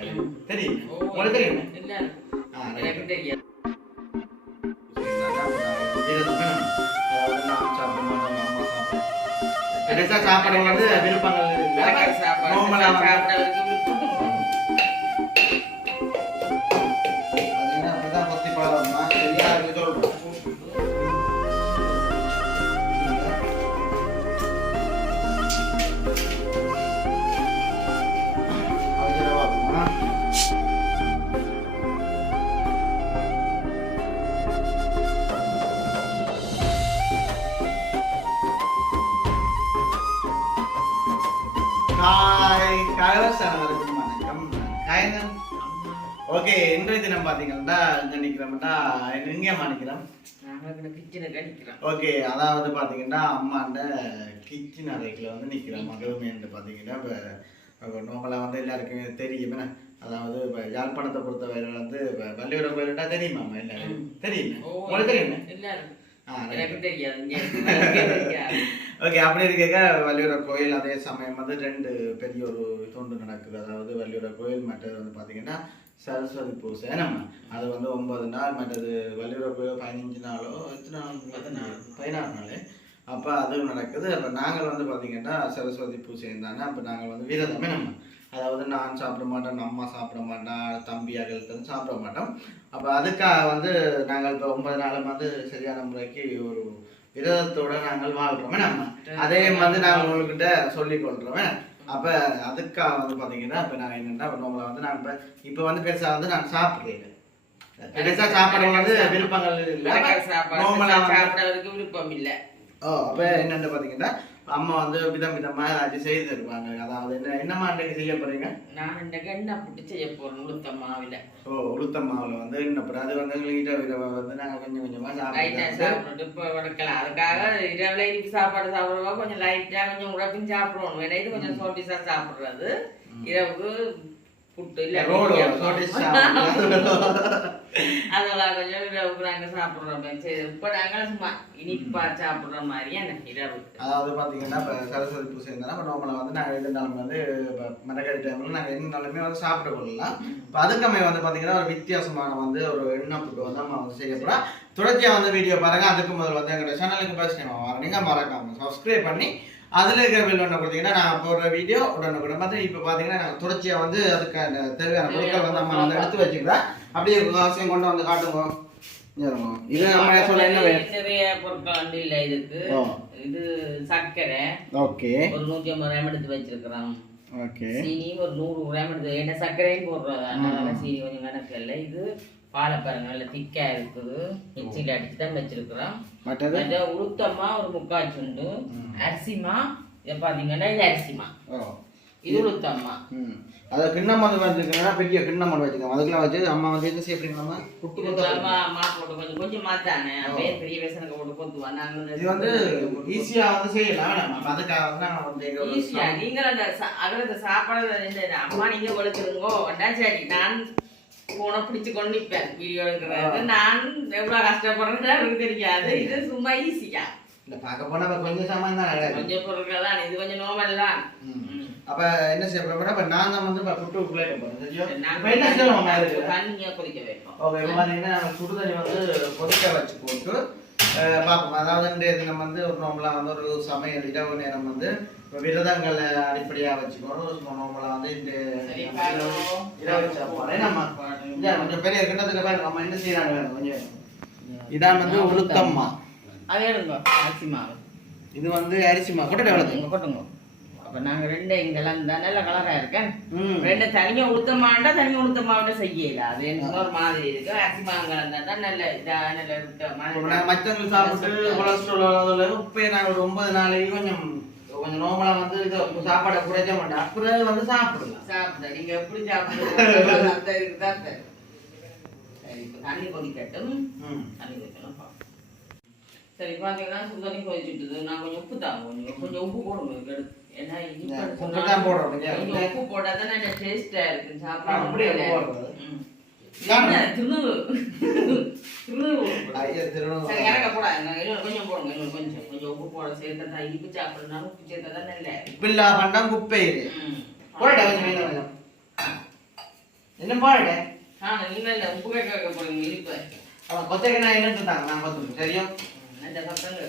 எல்லாரும் தெரியும் உங்களுக்கு தெரியும். எனக்கு தெரியாது சாப்பாடு வந்து விருப்பங்கள் சாப்பாடு, பாத்தீங்கன்னா இங்க இந்த கிச்சனுக்கு அடிக்கிறோம். ஓகே அதாவது பாத்தீங்கன்னா அம்மாண்ட கிச்சன் அறைக்குள்ள வந்து நிக்கிறோம் மகளுமே பாத்தீங்கன்னா இப்போ நார்மலாக வந்து எல்லாருக்குமே தெரியும் என்ன? அதாவது இப்போ யாழ்ப்பாணத்தை பொறுத்தவரை வந்து இப்போ வள்ளியூர கோயில்ட்டா தெரியுமாம்மா எல்லாரும் தெரியும்? உங்களுக்கு தெரியும். ஆ எனக்கு. தெரியாது. ஓகே அப்படி இருக்க வள்ளியூர கோயில் அதே சமயம் வந்து ரெண்டு பெரிய ஒரு தொண்டு நடக்குது. அதாவது வள்ளியூர கோயில் மற்றது வந்து பார்த்தீங்கன்னா சரஸ்வதி பூசை நம்ம அது வந்து ஒன்பது நாள் மற்றது வள்ளியூர கோயில் பதினஞ்சு நாளோ எத்தனை நாள்? பதினாறு. பதினாறு நாள். அப்போ அதுவும் நடக்குது. அப்போ நாங்கள் வந்து பார்த்தீங்கன்னா சரஸ்வதி பூஜை தானே. அப்போ நாங்கள் வந்து வீரதமே நம்ம அதாவது நான் சாப்பிட மாட்டேன் அம்மா சாப்பிட மாட்டேன் தம்பி அகலத்தில் சாப்பிட மாட்டோம். அப்போ அதுக்காக வந்து நாங்கள் இப்போ ஒன்பது நாளும் வந்து சரியான முறைக்கு ஒரு விரதத்தோட நாங்கள் வாழ்றோமே நம்ம. அதே வந்து நாங்கள் உங்ககிட்ட சொல்லிக் கொள்றோமே அப்ப அதுக்காக வந்து பாத்தீங்கன்னா இப்ப நான் என்னன்னா நம்மள வந்து நான் இப்ப இப்ப வந்து பெருசா வந்து நான் சாப்பிடுறேன் பெருசா சாப்பிட வந்து விருப்பங்கள் இல்ல. சாப்பாடு, விருப்பம் இல்லை. ஓ அப்ப என்னன்னு பாத்தீங்கன்னா அம்மா வந்து விதம் விதமா ஏதாச்சும் செய்து தருவாங்க. அதாவது என்ன என்னம்மா அன்றைக்கு செய்ய போறீங்க? நான் இந்த எண்ணெய் புட்டு செய்ய போறேன் உளுத்த மாவுல. ஓ உளுத்த மாவுல வந்து என்ன அப்புறம் அது வந்து எங்கள்கிட்ட வித- வந்து நாங்க கொஞ்சம் கொஞ்சமா சாப்பிட்டுட்டு இப்போ வளர்க்கலாம் அதுக்காக இரவுல இனிப்பு சாப்பாடு சாப்பிடுவோம் கொஞ்சம் லைட்டா கொஞ்சம் உடம்பும் சாப்பிடுவோம். வேணா இது கொஞ்சம் சோட்டிஸா சாப்பிடுறது? இரவுக்கு புட்டு இல்ல ரோடு. சோட்டிஸ். அதெல்லாம் கொஞ்சம் இரவுக்கு நாங்க சாப்பிடுறோம் சரி இப்போ நாங்க சும்மா இனிப்பா சாப்பிடுற மாதிரி இரவுக்கு அதாவது பார்த்தீங்கன்னா இப்போ சரஸ்வதி பூஜை இருந்தாலும் இப்போ நார்மலாக வந்து நாங்கள் எந்த நாளும் வந்து இப்போ மரக்கறி டைமில் நாங்கள் எந்த நாளுமே வந்து சாப்பிட கொள்ளலாம். இப்போ அதுக்கமே வந்து பார்த்தீங்கன்னா ஒரு வித்தியாசமான வந்து ஒரு எண்ணெய் புட்டு வந்து நம்ம வந்து செய்ய போகிறோம் தொடர்ச்சியாக வந்து வீடியோ பாருங்கள் அதுக்கு முதல்ல வந்து எங்களோட சேனலுக்கு ஃபர்ஸ்ட் டைம் வரீங்க மறக்காம சப்ஸ்கிரைப் பண்ணி அதில் இருக்கிற பில் ஒன்று கொடுத்தீங்கன்னா நான் போடுற வீடியோ உடனே கூட பார்த்து இப்போ பார்த்தீங்கன்னா நாங்கள் தொடர்ச்சியாக வந்து அதுக்கான தேவையான பொருட்கள் வந்து நம்ம வந்து எடுத்து வச்சுக்கிறோம். அப்படியே அவசியம் கொண்டு வந்து காட்டுங்க. இது நம்ம சொல்ல என்ன நிறைய பொருட்கள் வந்து இல்ல இதுக்கு. இது சர்க்கரை. ஓகே. ஒரு நூத்தி ஐம்பது கிராம் எடுத்து வச்சிருக்கிறோம். ஓகே. சீனி ஒரு நூறு கிராம் எடுத்து என்ன சர்க்கரையும் போடுறது அதனால சீனி கொஞ்சம் கணக்கு இல்லை. இது வாழைப்பழம் நல்ல திக்கா இருக்குது. மிக்சியில் அடிச்சு தான் வச்சிருக்கிறோம். மற்றது? ஒரு முக்கால் சுண்டு. அரிசிமா? இதை பார்த்தீங்கன்னா இது அரிசிமா. இது உளுத்தம்மா. அதை கிண்ணம் வந்து வச்சுருக்கீங்கன்னா பெரிய கிண்ணம் வந்து வச்சுக்கோங்க. அதுக்குலாம் வச்சு அம்மா வந்து என்ன செய்யறீங்களா குட்டு குட்டா உளுத்தம்மா மா போட்டு கொஞ்சம் கொஞ்சம் மாத்தானே. பெரிய வேசனுக்கு போட்டு நாங்கள் இது வந்து ஈஸியா வந்து செய்யலாம். வேணாம் அதுக்காக வந்து ஈஸியா நீங்கள் அந்த அகலத்தை சாப்பாடு இந்த அம்மா நீங்க வண்டா சரி நான் போன பிடிச்சு கொண்டு நிற்பேன் வீடியோ எடுக்கிறது நான் எவ்வளவு கஷ்டப்படுறேன்னு எனக்கு தெரியாது. இது சும்மா ஈஸியா இல்ல பார்க்க போனா கொஞ்சம் சாமான் தான். கொஞ்சம் பொருட்கள் தான் இது கொஞ்சம் நோமல் தான். அப்ப என்ன செய்ய போறோம் இப்ப தான் வந்து இப்ப புட்டு பிளேட் போறேன் சரியா? இப்ப என்ன செய்யணும் தண்ணியை கொதிக்க வைப்போம். ஓகே இப்போ பார்த்தீங்கன்னா நம்ம சுடுதண்ணி வந்து கொதிக்க வச்சு போட்டு பார்ப்போம். அதாவது இன்றைய தினம் வந்து ஒரு நார்மலாக வந்து ஒரு சமையல் இரவு நேரம் வந்து விரதங்களை அடிப்படையாக வச்சுக்கணும் ஒரு நார்மலாக வந்து இந்த. இரவு சாப்பாடு. நம்ம கொஞ்சம் பெரிய கிண்ணத்துக்கு பாருங்க. நம்ம என்ன செய்யறாங்க கொஞ்சம். இதான் வந்து உளுத்தம்மா. அது எடுங்க. அரிசி மாவு. இது வந்து அரிசி மா கொட்டை எவ்வளவு இங்க கொட்டுங்க. அப்ப நாங்க ரெண்டு இங்கெல்லாம் நல்ல கலரா இருக்கேன். ரெண்டு தனியா உளுத்த மாவட்ட தனியா உளுத்த மாவட்ட செய்யல. அது இன்னொரு மாதிரி இருக்கு. அரிசி மாவு கலந்தா தான் நல்ல இதா நல்ல மற்றவங்க சாப்பிட்டு கொலஸ்ட்ரால் உப்பே நாங்கள் ஒரு ஒன்பது நாளைக்கு கொஞ்சம் கொஞ்சம் நார்மலாக வந்து இது சாப்பாடை குறைக்க மாட்டோம் அப்புறம் வந்து சாப்பிடலாம். சாப்பிட நீங்க எப்படி இப்ப தண்ணி கொதிக்கட்டும். தண்ணி கொதிக்கணும். சரி பாத்தீங்கன்னா சுடுதண்ணி கொதிச்சுட்டுது நான் கொஞ்சம் உப்பு தாங்க கொஞ்சம் உப்பு போடுங்க எடுத்து. ஏன்னா இனிப்பு போடுறோம், உப்பு போட்டா தான் நல்ல டேஸ்டா இருக்கு சாப்பாடு அப்படியே போடுறது. என்ன, கொஞ்சம் உப்பு என்ன கேட்க போறீங்க கொத்தைக்கு நான் என்ன தாங்க நான் பார்த்துக்கணும். சரியா? அந்த பசங்க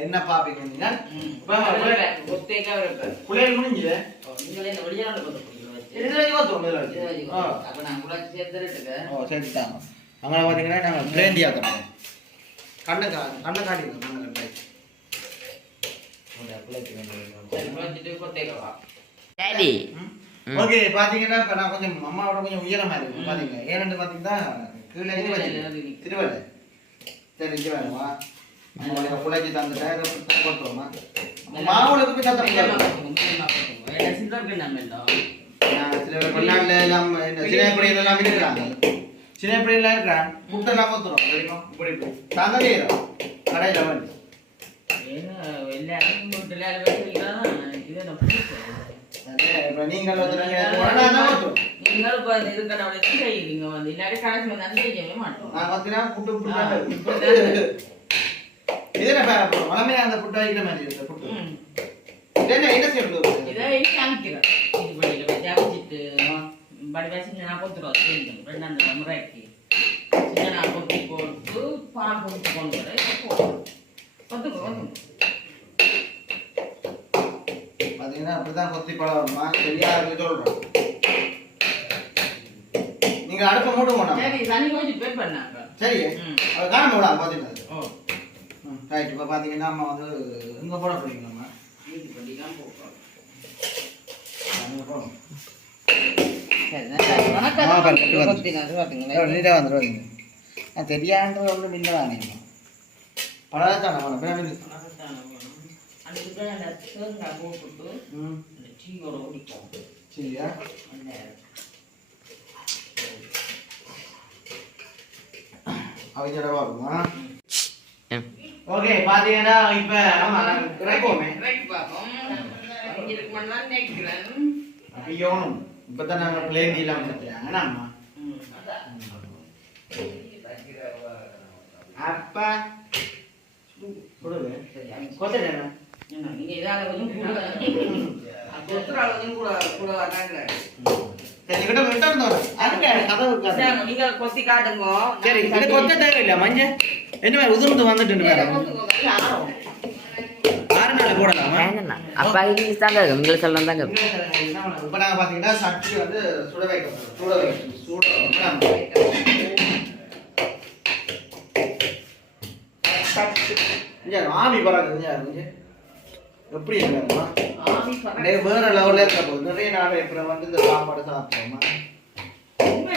என்ன பாப்பீங்க குளியல் சேர்த்துட்டாங்க. அங்கே பார்த்தீங்கன்னா நாங்கள் பிளேண்டியாக கண்ணை கண்ணை காட்டிடுங்க கண்ணை கண்டாய் சரி வச்சுட்டு கொத்தேக்கவா டாடி ஓகே பாத்தீங்கன்னா இப்போ நான் கொஞ்சம் அம்மாவோட கொஞ்சம் உயரமா இருக்கு. பாத்தீங்க ஏன்னு பாத்தீங்கன்னா கீழே திருவள்ளை சரி இங்கே வேணுமா நம்மளுடைய புழைச்சி தந்துட்டேன். இதை போட்டுருவோமா? மாவுளுக்கு போய் சத்தம் வெளிநாட்டுல எல்லாம் இருக்கிறாங்க. சினைப்படியில் இருக்கிறான் முட்டெல்லாம் ஊத்துறோம். தெரியுமா இப்படி இப்படி. தாங்க செய்யறோம் கடையில் வந்து எல்லாரும் வீட்டுல வச்சுக்கலாம் இது என்ன புதுசு அதே, இப்ப நீங்கள் ஊத்துறீங்க தான் மாட்டோம் பார்த்தீங்கன்னா தான் பேர கொத்தி அப்படிதான் கொத்தி பழமா சரியா இருக்கு சொல்றோம் நீங்க அடுப்ப மூட்டு போனா சரி தண்ணி கொஞ்சம் பே பண்ணாங்க சரி. அதை காண விடாம பாத்தீங்கன்னா ஓ. ரைட் இப்போ பாத்தீங்கன்னா நம்ம வந்து எங்க போட போறீங்க நம்ம வீட்டு நீட்டா வந்துடுவாங்க நான் தெரியாண்டது ஒன்றும் மின்னதானே பழத்தானே அவனை அதுக்கு அந்த தேங்காய் போட்டுட்டு ம். அந்த டீயோட குடிப்போம் சரியா? அந்த அவங்களோட வருமா ம். ஓகே பாத்தீங்கன்னா இப்ப ஆமா கிடைப்போமே ரைட் பாப்போம் இங்க இருக்குமான்னு தான் நினைக்கிறேன். ஐயோனும். இப்பதான் நாங்க பிளேன் இல்லாம இருக்கேன் ஆனாம்மா ம், அதான். அப்பா. கொடுங்க சரி, அது கொத்தடா நீங்க இதால கொஞ்சம் கூட ஒத்துறால கொஞ்சம் கூட கூட வர்றாங்க சரி கிட்ட விட்டு இருந்தோம் அதுக்கு கதவு சரி, கதவு நீங்க கொத்தி காட்டுங்க. சரி இது கொத்த தேவையில்லை மஞ்ச. என்ன உதிர்ந்து வந்துட்டு. ஆறு நாள் போடலாமா? அப்பா இங்கிலீஷ் தாங்க இருக்கும் இங்கிலீஷ் எல்லாம் தாங்க இருக்கும் இப்ப நாங்க பாத்தீங்கன்னா சட்டி வந்து சுட வைக்க சுட வைக்க சுட வைக்க இங்க ஆவி இங்க. எப்படி அப்படியே வேற லெவல்ல இருக்க போகுது நிறைய நாள் அப்புறம் வந்து இந்த சாப்பாடு சாப்பிட்டோமா? இப்ப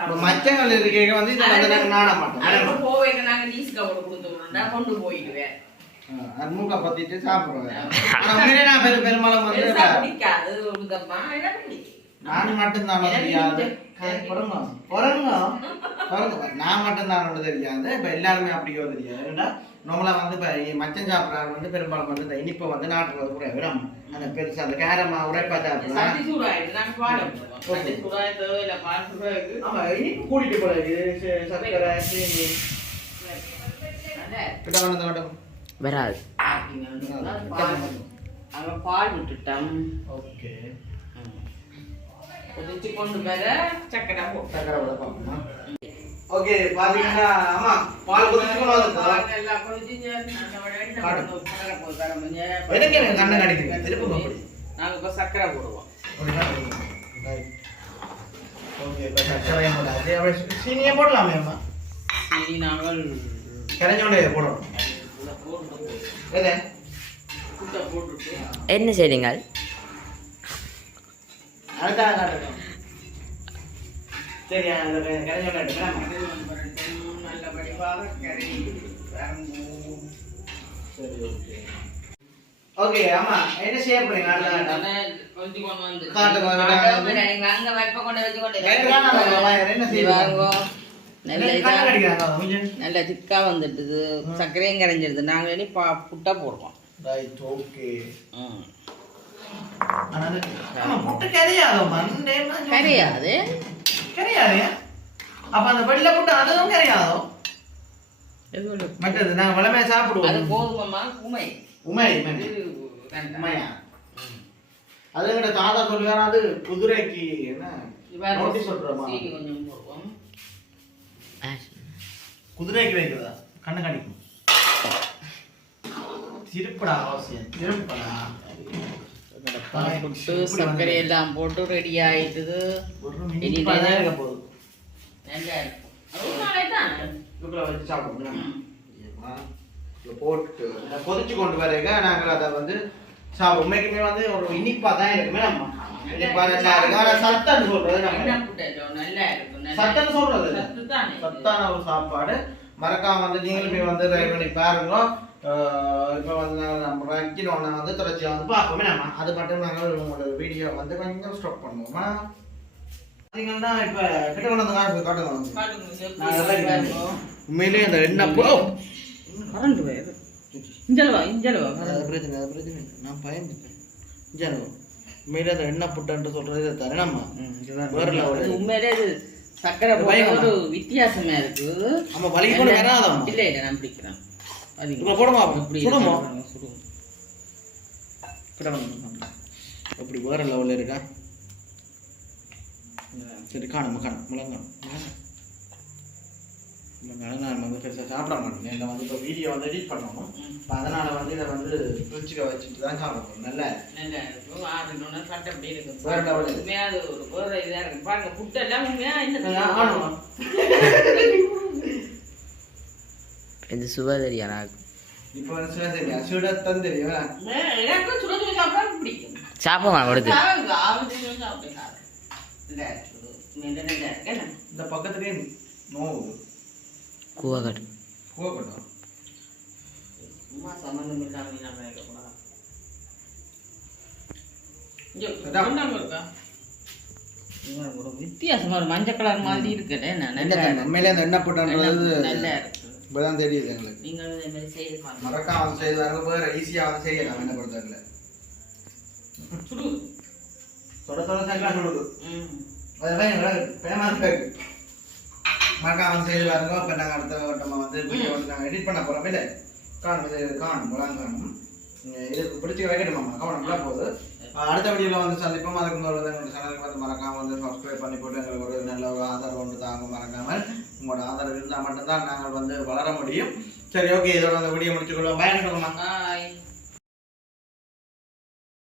இப்ப மச்சங்கள் இருக்கைக வந்து இதை வந்து நாங்க நாட மாட்டோம். போவேங்க நாங்க நீஸ் கவர் கொடுத்து விடுறோம்னா கொண்டு போயிடுவேன். மூக்க பத்திட்டு சாப்பிடுவேன். பெரும்பாலும் வந்து நான் மட்டும்தான் தெரியாது பொறுங்க பொறுங்க. பொறுங்க நான் மட்டும்தான் ஒன்று தெரியாது இப்போ எல்லாருமே அப்படியோ தெரியாது. ஏன்னா நம்மளா வந்து இப்போ மச்சன் சாப்பிட்றாரு வந்து பெரும்பாலும் வந்து இந்த இனிப்பை வந்து நாட்டுறது கூட விடாம அந்த பெருசா அந்த கேரமா உரைப்பா சாப்பிடலாம் இனிப்பு கூட்டிட்டு போறது சர்க்கரை சீனி. கிட்ட வந்து வராது. பால். அங்க பால் விட்டுட்டோம். ஓகே. கொதிச்சு கொண்டு வர சக்கரை போட்டோம் சர்க்கரை விட பார்ப்போமா ஓகே பாத்தீங்கன்னா ஆமா பால் கொதிச்சு கொண்டு வந்து பால் எல்லாம் கொதிச்சு அந்த விட என்ன காடு. பண்ணுவோம்? சக்கரை போட்டு தர முடியாது. எதுக்கு எனக்கு கண்ணை கடிக்குது திருப்பி அப்படி நாங்க இப்ப சக்கரை போடுவோம் ஓகே இப்போ சர்க்கரையும் போடாது அப்படியே சீனியை போடலாமே அம்மா சரி நாங்கள் கரைஞ்சோண்டே போடணும் இதை போட்டுட்டு எதை குட்டை போட்டுட்டு என்ன செய்றீங்க அதுதான் காட்டணும் சரி அந்த ஓகே ஓகே ஆமா என்ன போறீங்க? நல்ல கொஞ்சம் கொண்டு வந்து. காட்டுங்க, அங்க வைப்ப கொண்டு வச்சு என்ன. நல்ல நல்ல திக்கா வந்துட்டுது. சர்க்கரையும் கரைஞ்சிடுது நாங்கள் புட்டா போடுவோம். ரைட் ஓகே ம். புட்டு கரையாதோ மண்டே கரையாது கரையாதே அப்ப அந்த வெள்ளை புட்டு அதுவும் கரையாதோ மற்றது நாங்க வளமையா அது சாப்பிடுவோம் கோதுமைமா குமை உமை ரெண்டா. உமையா அது எங்கட தாத்தா சொல்லுவாரு அது குதிரைக்கு என்ன நோட்டீஸ் சொல்றோமா குதிரைக்கு வைக்கிறதா கண்ணு கடிக்கும் திருப்படா அவசியம் திருப்படா புட்டு சர்க்கரை எல்லாம் போட்டு ரெடி ஆயிட்டுது போட்டு இதை பொரிச்சு கொண்டு வரீங்க நாங்கள் அதை வந்து சாப்பிடுவோம் உண்மைக்குமே வந்து ஒரு இனிப்பா தான் இருக்குமே நம்ம இனிப்பா நல்லா இருக்கு ஆனா சத்தன்னு சொல்றது சத்தன்னு சொல்றது. சத்தான ஒரு சாப்பாடு மறக்காம வந்து நீங்களுமே வந்து ட்ரை பண்ணி பாருங்க இப்ப வந்து நம்ம வைக்கணும்னா வந்து தொடர்ச்சியா வந்து பார்ப்போமே நம்ம அது மட்டும் நாங்கள் உங்களோட வீடியோ வந்து கொஞ்சம் ஸ்டாப் பண்ணுவோமா பார்த்தீங்கன்னா இப்ப கிட்ட கொண்டு வந்து காட்டு காட்டுங்க. உண்மையிலேயே அந்த எண்ணெய் போ கரண்ட் போயிடுது இஞ்சலவா இஞ்சலவா பிரச்சனை அது பிரச்சனை. நான் பயந்துட்டேன் ஜனம் உண்மையிலே அந்த எண்ணெய் புட்டுன்ட்டு சொல்றது நம்ம வேற level. உண்மையிலே இது சக்கரை வித்தியாசமா இருக்கு நம்ம வலிக்கு வராதம்மா இல்ல இல்ல நான் பிடிக்கிறேன். இப்ப போடுமா சுடுமா அப்படி வேற லெவலில் இருக்கா? சரி காணும். காணும் முழங்காணும் நான் வந்து பெருசாக சாப்பிட மாட்டேன் இல்லை வந்து இப்போ வீடியோ வந்து எடிட் பண்ணணும். அதனால் வந்து இதை வந்து ஃப்ரிட்ஜுக்கு வச்சுட்டு தான் சாப்பிடணும் நல்ல இருக்கும் சட்டை அப்படி இருக்கும். வேற அது ஒரு வேற இதா இருக்கு பாருங்க புட்டெல்லாம் உண்மையா இந்த ஆணுமா இது சுவை தெரியும் எனக்கு இப்போ வந்து சுட மே- எனக்கு சுட சுட பிடிக்கும் சாப்பிடு. நல்லா. நல்லா நல்லா? இந்த பக்கத்துலேயே நோவு கூவக்கட்டு கோவப்பட்டோம் சும்மா சம்மந்தம் இல்லாம. கொண்டாங்க இருக்கா? வித்தியாசமா ஒரு மஞ்சள் கலர் மாதிரி இருக்குல்ல என்ன நல்லா என்ன இருக்கு. இப்போதான் தெரியுது எங்களுக்கு. நீங்களும் இதே மாதிரி செய்து பாருங்க. மறக்காம வந்து வேற ஈஸியாக வந்து செய்யலாம் என்ன பொறுத்தவரையில் சுடு. தொட தொட சைக்கிளாக மறக்காம வந்து செய்து பாருங்க இப்போ நாங்கள் அடுத்த வட்டமாக வந்து வீடியோ வந்து நாங்கள் எடிட் பண்ண போகிறோம் இல்லை காணும் காணும் முழாங்க காணும். இதுக்கு பிடிச்சி வைக்கணுமாம்மா கவனம் போகுது. அஹ் அடுத்த வீடியோவில் வந்து சந்திப்போம். அதுக்கு முதல்ல வந்து எங்களோட சேனலுக்கு வந்து மறக்காம வந்து சப்ஸ்கிரைப் பண்ணி போட்டு எங்களுக்கு ஒரு நல்ல ஒரு ஆதரவு ஒன்று தாங்க மறக்காமல் உங்களோட ஆதரவு இருந்தால் மட்டும்தான் நாங்கள் வந்து வளர முடியும். சரி ஓகே இதோட அந்த வீடியோ முடிச்சுக்கொள்வோம். பயன்படுமா